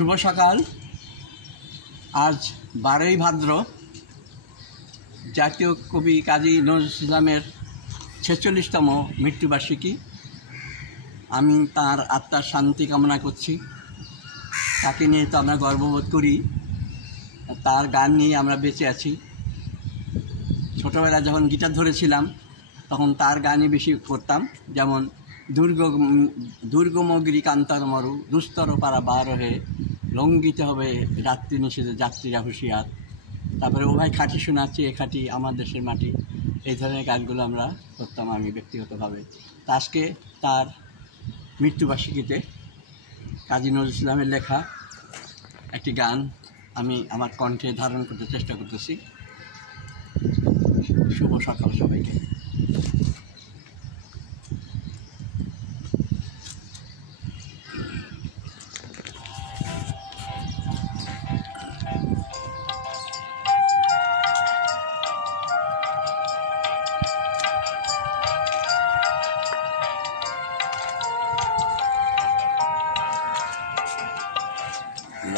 শুভ সকাল। আজ 12ই ভাদ্র, জাতীয় কবি কাজী নজরুল ইসলামের 46তম মৃত্যুবার্ষিকী। আমি তার আত্মার শান্তি কামনা করছি। তাকে নিয়ে তো আমরা গর্ববোধ করি, তার গান নিয়ে আমরা বেঁচে আছি। ছোটোবেলায় যখন গিটার ধরেছিলাম তখন তার গানই বেশি করতাম, যেমন দুর্গমগিরি কান্তর মরু, দুস্তর পাড়া বার হয়ে লঙ্ঘিতে হবে রাত্রি নিষেধে যাত্রীরা হুঁশিয়ার। তারপরে ও ভাই খাঁটি শোনাচ্ছি এ খাঁটি আমার দেশের মাটি, এই ধরনের গানগুলো আমরা করতাম আমি ব্যক্তিগতভাবে। তা আজকে তার মৃত্যুবার্ষিকীতে কাজী নজরুল ইসলামের লেখা একটি গান আমি আমার কণ্ঠে ধারণ করতে চেষ্টা করতেছি। শুভ সকাল সবাইকে।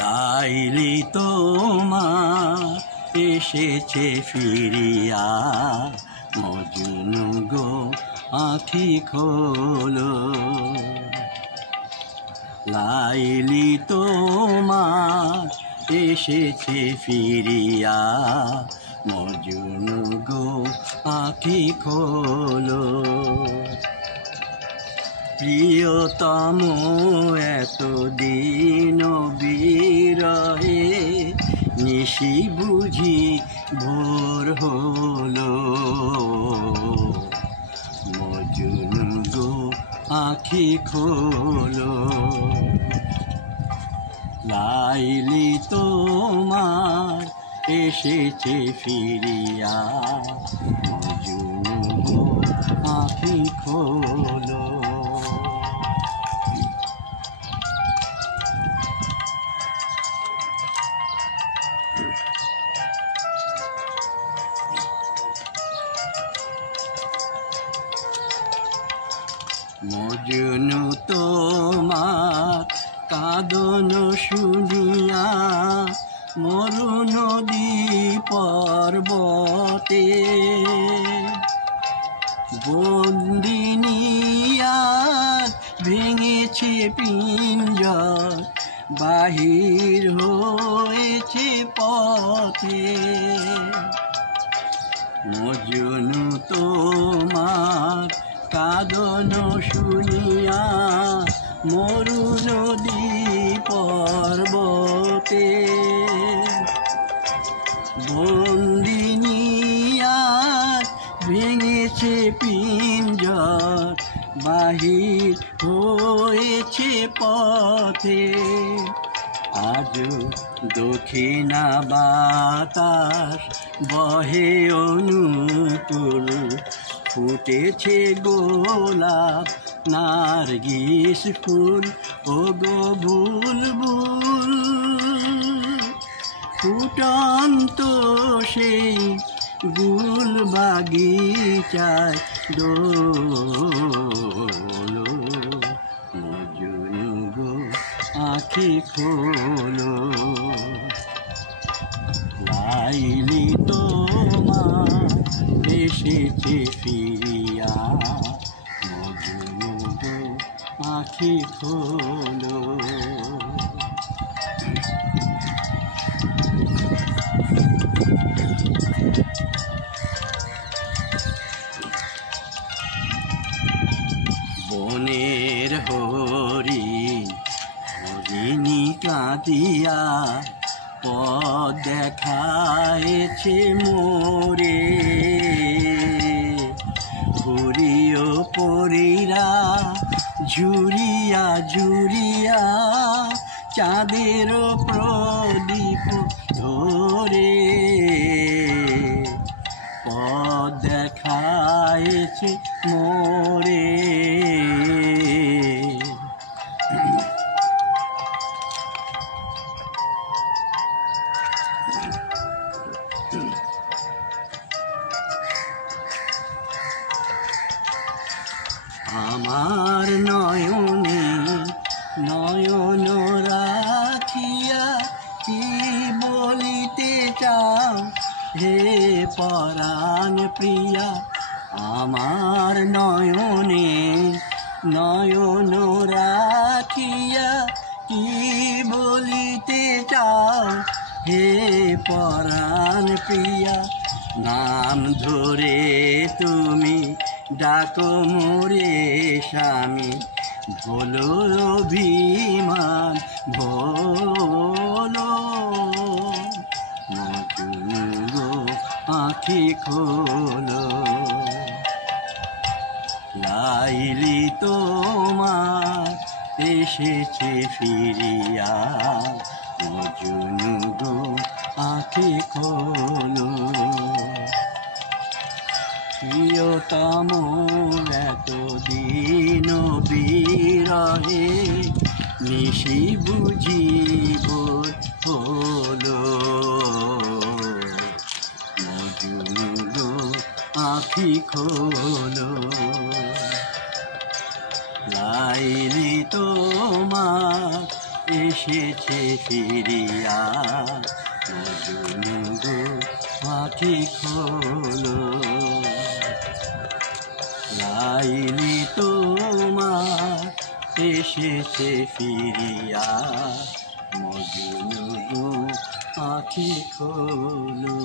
লাইলি তোমার এসেছে ফিরিয়া, মজনু গো আঁখি খোলো। লাইলি তোমার এসেছে ফিরিয়া, মজনু গো আঁখি খোলো। প্রিয়তম এতদিন বিরহে, নিশি বুঝি ভোর হলো। মজনু গো আঁখি খোলো। লাইলি তোমার এসেছে ফিরিয়া, মজনু গো আঁখি খোলো। মজনু তোমার কাঁদন শুনিয়া, মরু নদী পর্বতে। বন্দিনিয়া ভেঙেছে পিঞ্জর, বাহির হয়েছে পথে। মজনু তোমার কাঁদন শুনিয়া, মরু নদী পর্বতে। বন্দিনিয়া ভেঙেছে পিঞ্জর, বাহির হয়েছে পথে। আজ দক্ষিণা বাতাস বহে অনুকূল, ফুটেছে গোলাপ নার্গিস ফুল। ও গো বুলবুল ফুটন্ত সেই গুল বাগিচায় দোলো। মজনু গো আঁখি খোলো। লাইলি তোমার এসেছে ফিরিয়া, মজনু গো আঁখি খোলো। বনের হরিণ হরিণী কাঁদিয়া, পথ দেখায়েছে মোরে। ঘুরিও পরীরা ঝুরিয়া ঝুরিয়া, চাঁদের প্রদীপ ধরে। পথ দেখায়েছে মোরে। আমার নয়নে নয় নয়ন রাখিয়া কি বলিতে চাও হে পরাণ প্রিয়া আমার নয়নে নয়ন রাখিয়া কি বলিতে চাও হে পরাণ প্রিয়া নাম ধরে তুমি ডাকো মোরে স্বামী ভোলো অভিমান ভোলো মজনু আঁখি খোলো লাইলি তোমার এসেছে ফিরিয়া মজনু আঁখি খোলো প্রিয়তম এতদিন বিরহে নিশি বুঝিব হলো মজনু আঁখি খোলো লাইলি তোমার এসেছে ফিরিয়া মজনু আঁখি খোলো লাইলি তোমার এসেছে ফিরিয়া মজনু আঁখি খোলো।